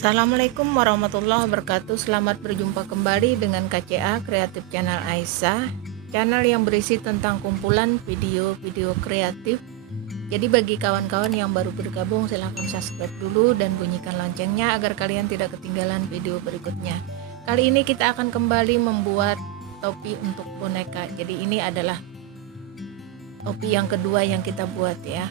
Assalamualaikum warahmatullahi wabarakatuh. Selamat berjumpa kembali dengan KCA Kreatif Channel Aisyah, channel yang berisi tentang kumpulan video-video kreatif. Jadi bagi kawan-kawan yang baru bergabung, silahkan subscribe dulu dan bunyikan loncengnya agar kalian tidak ketinggalan video berikutnya. Kali ini kita akan kembali membuat topi untuk boneka. Jadi ini adalah topi yang kedua yang kita buat ya.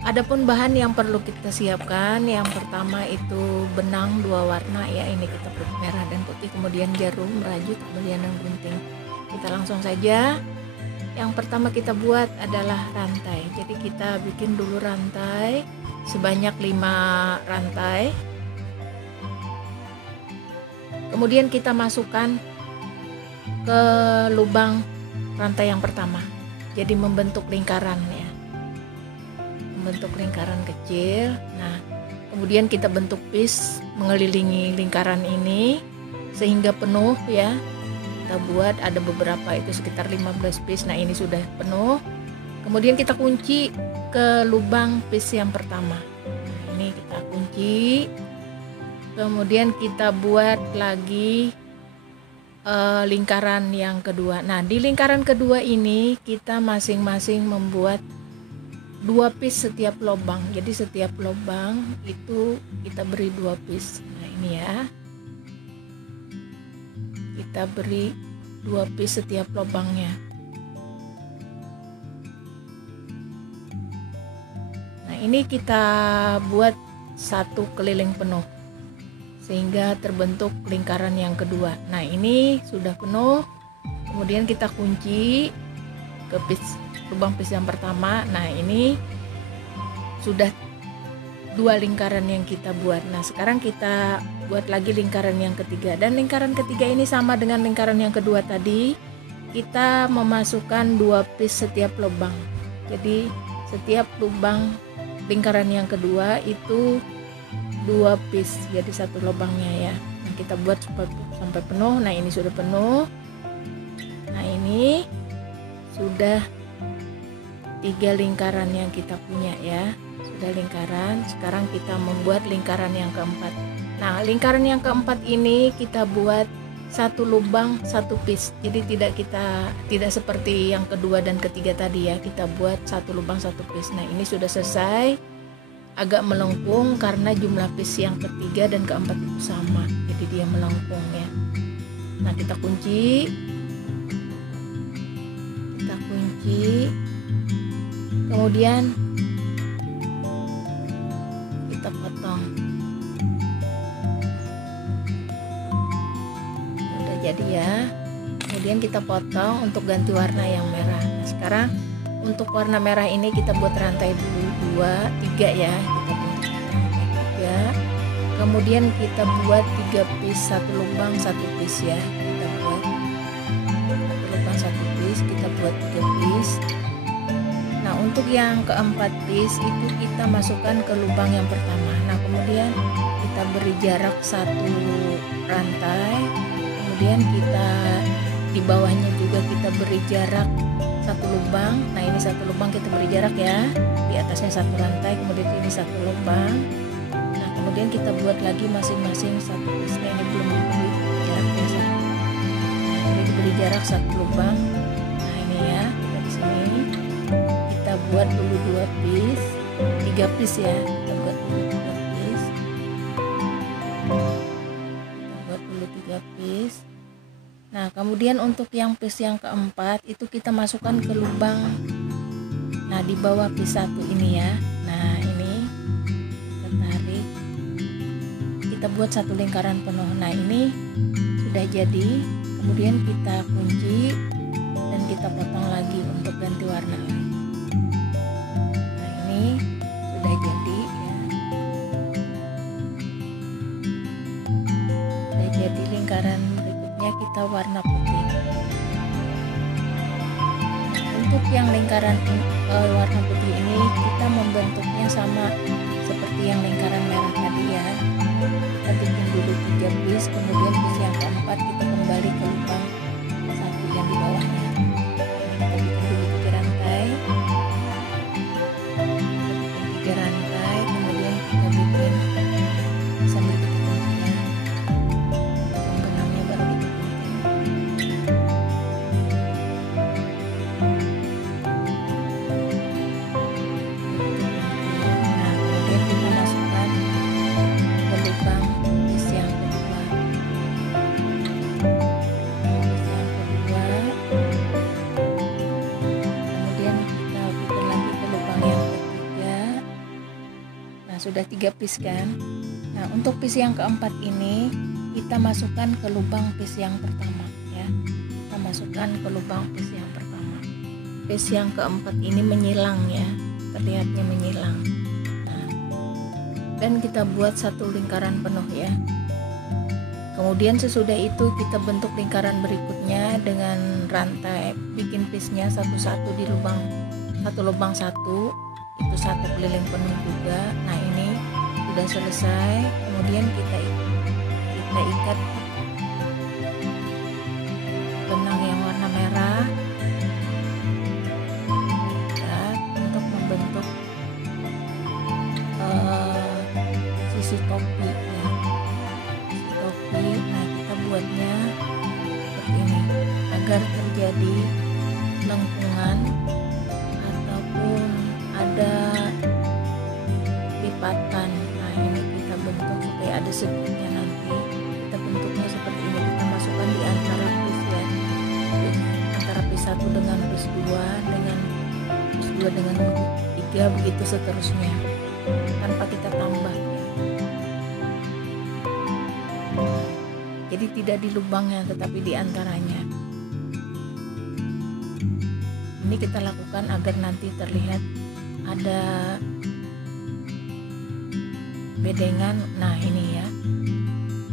Adapun bahan yang perlu kita siapkan, yang pertama itu benang 2 warna ya, ini kita buat merah dan putih, kemudian jarum, rajut, kemudian yang gunting. Kita langsung saja. Yang pertama kita buat adalah rantai. Jadi kita bikin dulu rantai sebanyak 5 rantai. Kemudian kita masukkan ke lubang rantai yang pertama. Jadi membentuk lingkaran ya. Membentuk lingkaran kecil. Nah, kemudian kita bentuk piece mengelilingi lingkaran ini sehingga penuh ya. Kita buat ada beberapa, itu sekitar 15 piece. Nah, ini sudah penuh. Kemudian kita kunci ke lubang piece yang pertama. Nah, ini kita kunci. Kemudian kita buat lagi lingkaran yang kedua. Nah, di lingkaran kedua ini kita masing-masing membuat 2 piece setiap lubang. Jadi setiap lubang itu kita beri 2 piece. Nah, ini ya. Kita beri 2 piece setiap lubangnya. Nah, ini kita buat 1 keliling penuh sehingga terbentuk lingkaran yang kedua. Nah, ini sudah penuh. Kemudian kita kunci ke piece lubang piece yang pertama. Nah, ini sudah 2 lingkaran yang kita buat. Nah, sekarang kita buat lagi lingkaran yang ketiga, dan lingkaran ketiga ini sama dengan lingkaran yang kedua tadi. Kita memasukkan 2 piece setiap lubang. Jadi setiap lubang lingkaran yang kedua itu 2 piece, jadi 1 lubangnya ya. Nah, kita buat sampai penuh. Nah, ini sudah penuh. Nah, ini sudah 3 lingkaran yang kita punya ya. Sudah lingkaran. Sekarang kita membuat lingkaran yang keempat. Nah, lingkaran yang keempat ini kita buat 1 lubang 1 piece. Jadi tidak seperti yang kedua dan ketiga tadi ya. Kita buat 1 lubang 1 piece. Nah, ini sudah selesai. Agak melengkung karena jumlah piece yang ketiga dan keempat itu sama. Jadi dia melengkung ya. Nah, kita kunci. Kemudian kita potong. Udah jadi ya. Kemudian kita potong untuk ganti warna yang merah. Nah, sekarang untuk warna merah ini kita buat rantai dulu 2, 3 ya. Kita buat rantai 3. Kemudian kita buat 3 piece, 1 lubang 1 piece ya. Kita buat 1 lubang 1 piece, kita buat 3 piece. Nah, untuk yang keempat piece itu kita masukkan ke lubang yang pertama. Nah, kemudian kita beri jarak 1 rantai. Kemudian kita di bawahnya juga kita beri jarak 1 lubang. Nah, ini 1 lubang kita beri jarak ya. Di atasnya 1 rantai, kemudian ini 1 lubang. Nah, kemudian kita buat lagi masing-masing 1 piece. Nah, ini belum diberi jaraknya 1. Nah, ini diberi jarak 1 lubang. Nah, ini ya, kita di sini. Kita buat dulu 2 piece, 3 piece ya. Kita buat dulu 3 piece. Kita buat dulu 3 piece. Nah, kemudian untuk yang piece yang keempat itu kita masukkan ke lubang. Nah, di bawah piece 1 ini ya. Nah, ini kita tarik. Kita buat 1 lingkaran penuh. Nah, ini sudah jadi. Kemudian kita kunci dan kita potong lagi untuk ganti warna. Nah, ini sudah jadi ya. Sudah jadi lingkaran berikutnya kita warna putih. Untuk yang lingkaran warna putih ini kita membentuknya sama seperti yang lingkaran merah tadi ya. Kita bikin dulu 3 piece, kemudian piece yang keempat kita kembali ke lubang 1 yang di bawahnya. Kita bikin dulu 3 rantai. Kita bikin 3 rantai, kemudian kita bikin sudah 3 piece kan. Nah, untuk piece yang keempat ini kita masukkan ke lubang piece yang pertama ya. Kita masukkan ke lubang piece yang pertama. Piece yang keempat ini menyilang ya, terlihatnya menyilang. Nah, dan kita buat satu lingkaran penuh ya. Kemudian sesudah itu kita bentuk lingkaran berikutnya dengan rantai, bikin piece-nya satu-satu di lubang satu, itu satu keliling penuh juga. Nah, ini sudah selesai. Kemudian kita ikat benang yang warna merah, ikat untuk membentuk sisi topi ya. Sisi topi. Nah, kita buatnya seperti ini agar terjadi lengkungan ataupun ada lipatan. Nah, ini kita bentuk supaya ada segitnya, nanti kita bentuknya seperti ini. Kita masukkan di antara piece ya, antara piece 1 dengan piece 2 dengan piece 2 dengan 3, begitu seterusnya tanpa kita tambah ya. Jadi tidak di lubangnya tetapi di antaranya. Ini kita lakukan agar nanti terlihat ada bedengan. Nah, ini ya,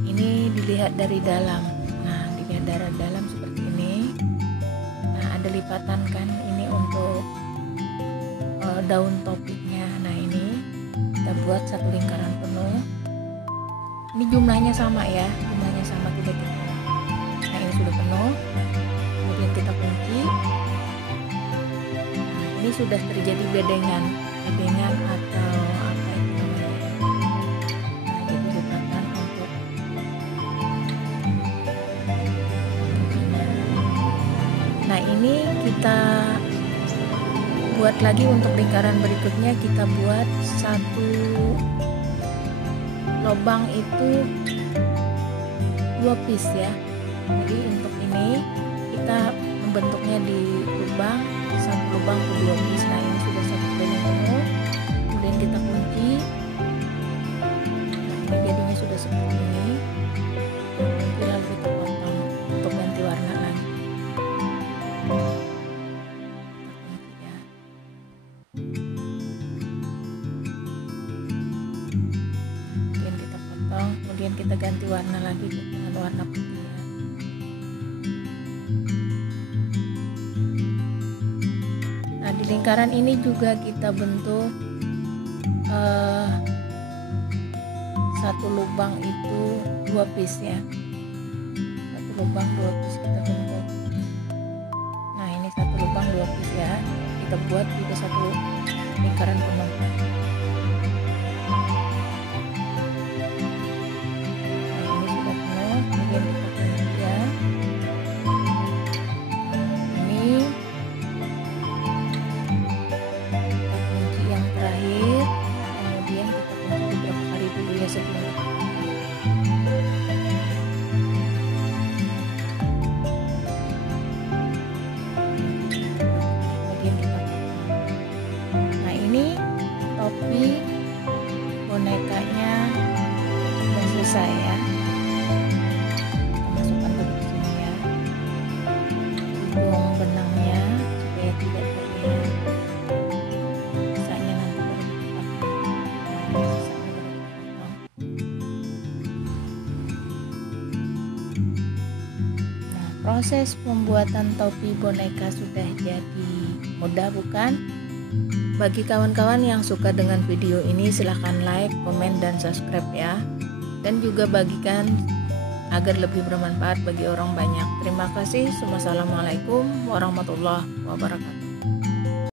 ini dilihat dari dalam. Nah, dilihat dari dalam seperti ini. Nah, ada lipatan kan, ini untuk daun topiknya. Nah, ini kita buat satu lingkaran penuh. Ini jumlahnya sama ya, jumlahnya sama, tidak kita. Nah, ini sudah penuh. Kemudian kita kunci. Nah, ini sudah terjadi bedengan atau apa itu namanya. Nah, jadi lipatan untuk nah, ini kita buat lagi untuk lingkaran berikutnya. Kita buat satu lubang itu 2 piece ya. Jadi untuk ini kita membentuknya di satu lubang ke 2 piece. Nah, ini sudah satu keliling penuh. Kemudian kita kunci. Nah, ini jadinya sudah seperti ini. Kunci lalu kita potong untuk ganti warna lagi. Kita kunci ya. Kemudian kita potong, kemudian kita ganti warna lagi dengan warna putih ya. Nah, di lingkaran ini juga kita bentuk satu lubang itu 2 piece ya. Satu lubang 2 piece kita bentuk. Nah, ini satu lubang 2 piece ya. Kita buat juga satu lingkaran penuh. Topi bonekanya sudah selesai ya. Kita masukkan ke sini ya, hidung benangnya supaya tidak terlihat. Sisanya nanti baru dipotong. Nah, proses pembuatan topi boneka sudah jadi. Mudah bukan? Bagi kawan-kawan yang suka dengan video ini, silahkan like, komen, dan subscribe ya. Dan juga bagikan agar lebih bermanfaat bagi orang banyak. Terima kasih. Wassalamualaikum warahmatullahi wabarakatuh.